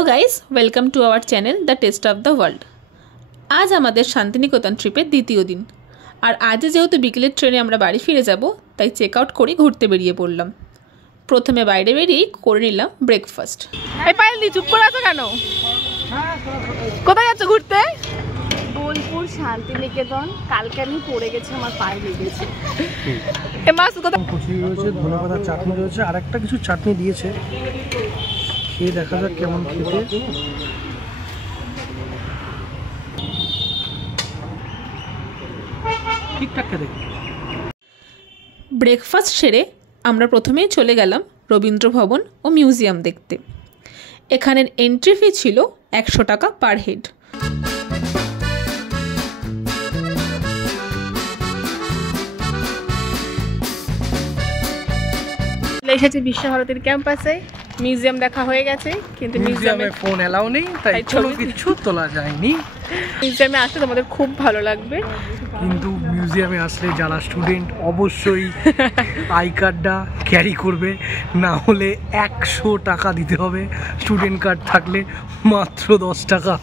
Hello guys, welcome to our channel the taste of the world. आज हमारे शांतिनिकेतन ट्रिपेर द्वितीय दिन और आज जेहेतु बिकेलेर ट्रेने आमरा बाड़ी फिरे যাব তাই চেক আউট করে ঘুরতে বেরিয়ে পড়লাম। প্রথমে বাইরে বেরিয়ে করে নিলাম ব্রেকফাস্ট। এই পাইলি চুপ করে আছো কেন? কোথায় যাচ্ছ ঘুরতে? বোলপুর শান্তিনিকেতন। কালকে আমি পড়ে গেছি, আমার পায়ে লেগেছে। এ মাছ কোথায়? কচুরি রয়েছে, ধনেপাতা চাটনি রয়েছে, আর একটা কিছু চাটনি দিয়েছে, খেয়ে দেখা যাক কেমন খেতে। ঠিকঠাক খেতে। ব্রেকফাস্ট সেরে আমরা প্রথমেই চলে গেলাম রবীন্দ্র ভবন ও মিউজিয়াম দেখতে। এখানের এন্ট্রি ফি ছিল 100 টাকা পার হেড। এসেছি বিশ্বভারতীর ক্যাম্পাসে। মিউজিয়াম দেখা হয়ে গেছে, কিন্তু মিউজিয়ামে ফোন এলাও নেই, তাই কোনো কিছু তোলা যায়নি। মিউজিয়ামে আসলে তোমাদের খুব ভালো লাগবে, কিন্তু মিউজিয়ামে আসলে যারা স্টুডেন্ট অবশ্যই আই কার্ডটা ক্যারি করবে, না হলে 100 টাকা দিতে হবে। স্টুডেন্ট কার্ড থাকলে মাত্র 10 টাকা।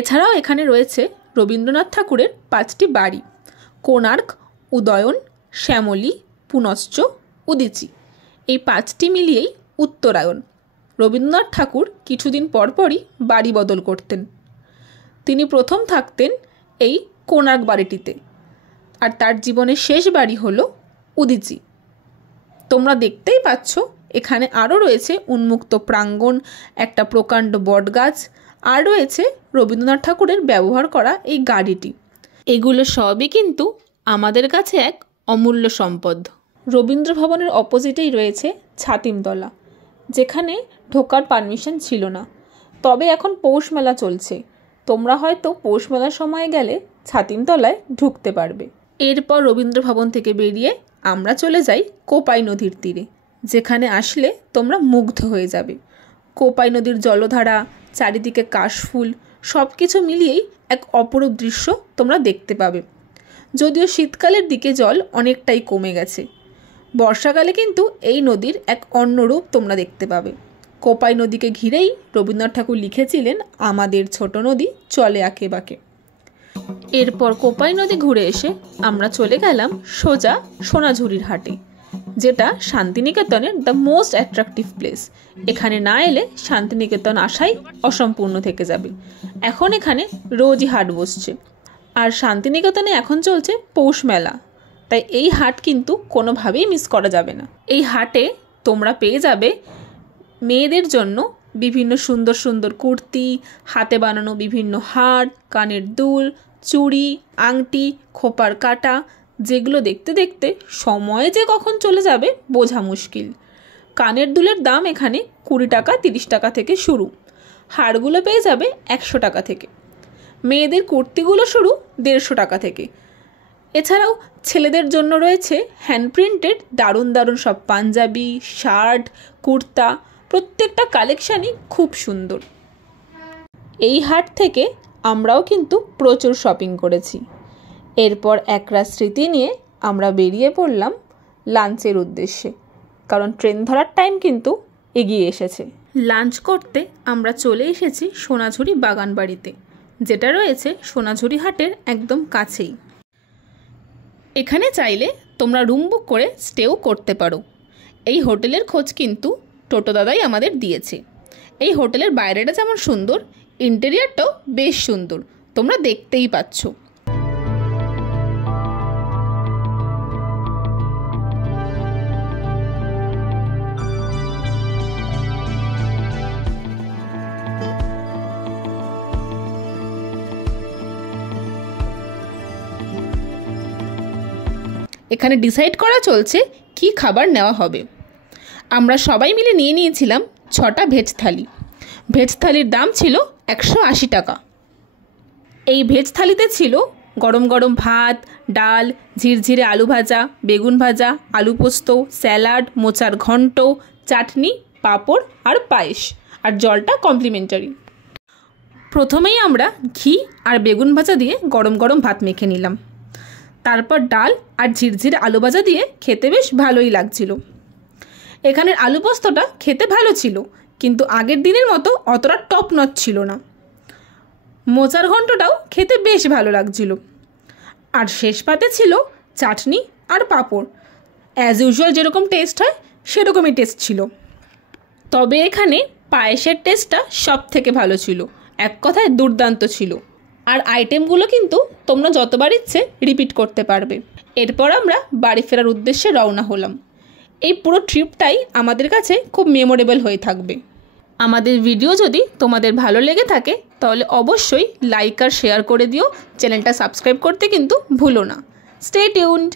এছাড়াও এখানে রয়েছে রবীন্দ্রনাথ ঠাকুরের 5টি বাড়ি: কোণার্ক, উদয়ন, শ্যামলী, পুনশ্চ, উদীচী। এই 5টি মিলিয়েই উত্তরায়ণ। রবীন্দ্রনাথ ঠাকুর কিছুদিন পরপরই বাড়ি বদল করতেন। তিনি প্রথম থাকতেন এই কোণার্ক বাড়িটিতে, আর তার জীবনের শেষ বাড়ি হলো উদীচী। তোমরা দেখতেই পাচ্ছ এখানে আরও রয়েছে উন্মুক্ত প্রাঙ্গণ, একটা প্রকাণ্ড বটগাছ, আর রয়েছে রবীন্দ্রনাথ ঠাকুরের ব্যবহার করা এই গাড়িটি। এগুলো সবই কিন্তু আমাদের কাছে এক অমূল্য সম্পদ। রবীন্দ্র ভবনের অপোজিটেই রয়েছে ছাতিমতলা, যেখানে ঢোকার পারমিশন ছিল না, তবে এখন পৌষ মেলা চলছে। তোমরা হয়তো পৌষ মেলার সময় গেলে ছাতিমতলায় ঢুকতে পারবে। এরপর রবীন্দ্র ভবন থেকে বেরিয়ে আমরা চলে যাই কোপাই নদীর তীরে, যেখানে আসলে তোমরা মুগ্ধ হয়ে যাবে। কোপাই নদীর জলধারা, চারিদিকে কাশফুল, সব কিছু মিলিয়েই এক অপরূপ দৃশ্য তোমরা দেখতে পাবে। যদিও শীতকালের দিকে জল অনেকটাই কমে গেছে, বর্ষাকালে কিন্তু এই নদীর এক অন্য রূপ তোমরা দেখতে পাবে। কোপাই নদীকে ঘিরেই রবীন্দ্রনাথ ঠাকুর লিখেছিলেন, আমাদের ছোট নদী চলে আঁকে বাঁকে। এরপর কোপাই নদী ঘুরে এসে আমরা চলে গেলাম সোজা সোনাঝুরির হাটে, যেটা শান্তিনিকেতনের দ্য মোস্ট অ্যাট্রাকটিভ প্লেস। এখানে না এলে শান্তিনিকেতন আসাই অসম্পূর্ণ থেকে যাবে। এখন এখানে রোজই হাট বসছে, আর শান্তিনিকেতনে এখন চলছে পৌষ মেলা, তাই এই হাট কিন্তু কোনোভাবেই মিস করা যাবে না। এই হাটে তোমরা পেয়ে যাবে মেয়েদের জন্য বিভিন্ন সুন্দর সুন্দর কুর্তি, হাতে বানানো বিভিন্ন হার, কানের দুল, চুড়ি, আংটি, খোপার কাটা, যেগুলো দেখতে দেখতে সময় যে কখন চলে যাবে বোঝা মুশকিল। কানের দুলের দাম এখানে 20 টাকা 30 টাকা থেকে শুরু। হারগুলো পেয়ে যাবে 100 টাকা থেকে। মেয়েদের কুর্তিগুলো শুরু 150 টাকা থেকে। এছাড়াও ছেলেদের জন্য রয়েছে হ্যান্ড প্রিন্টেড দারুণ দারুণ সব পাঞ্জাবি, শার্ট, কুর্তা, প্রত্যেকটা কালেকশানই খুব সুন্দর। এই হাট থেকে আমরাও কিন্তু প্রচুর শপিং করেছি। এরপর একরাশ স্মৃতি নিয়ে আমরা বেরিয়ে পড়লাম লাঞ্চের উদ্দেশ্যে, কারণ ট্রেন ধরার টাইম কিন্তু এগিয়ে এসেছে। লাঞ্চ করতে আমরা চলে এসেছি সোনাঝুরি বাগান বাড়িতে, যেটা রয়েছে সোনাঝুরি হাটের একদম কাছেই। এখানে চাইলে তোমরা রুম বুক করে স্টেও করতে পারো। এই হোটেলের খোঁজ কিন্তু টোটো দাদাই আমাদের দিয়েছে। এই হোটেলের বাইরেটা যেমন সুন্দর, ইন্টেরিয়ারটাও বেশ সুন্দর, তোমরা দেখতেই পাচ্ছ। এখানে ডিসাইড করা চলছে কি খাবার নেওয়া হবে। আমরা সবাই মিলে নিয়ে নিয়েছিলাম 6টা ভেজ থালি। ভেজ থালির দাম ছিল 180 টাকা। এই ভেজ থালিতে ছিল গরম গরম ভাত, ডাল, ঝিরঝিরে আলু ভাজা, বেগুন ভাজা, আলু পোস্ত, স্যালাড, মোচার ঘন্ট, চাটনি, পাঁপড় আর পায়েস, আর জলটা কমপ্লিমেন্টারি। প্রথমেই আমরা ঘি আর বেগুন ভাজা দিয়ে গরম গরম ভাত মেখে নিলাম। তারপর ডাল আর ঝিরঝিরে আলু ভাজা দিয়ে খেতে বেশ ভালোই লাগছিল। এখানের আলু পোস্তটা খেতে ভালো ছিল, কিন্তু আগের দিনের মতো অতটা টপ নচ ছিল না। মোচার ঘন্টটাও খেতে বেশ ভালো লাগছিল। আর শেষ পাতে ছিল চাটনি আর পাঁপড়। অ্যাজ ইউজুয়াল যেরকম টেস্ট হয় সেরকমই টেস্ট ছিল। তবে এখানে পায়েসের টেস্টটা সব থেকে ভালো ছিল, এক কথায় দুর্দান্ত ছিল। আর আইটেমগুলো কিন্তু তোমরা যতবার ইচ্ছে রিপিট করতে পারবে। এরপর আমরা বাড়ি ফেরার উদ্দেশ্যে রওনা হলাম। এই পুরো ট্রিপটাই আমাদের কাছে খুব মেমোরেবল হয়ে থাকবে। আমাদের ভিডিও যদি তোমাদের ভালো লেগে থাকে তাহলে অবশ্যই লাইক আর শেয়ার করে দিও। চ্যানেলটা সাবস্ক্রাইব করতে কিন্তু ভুলো না। Stay tuned.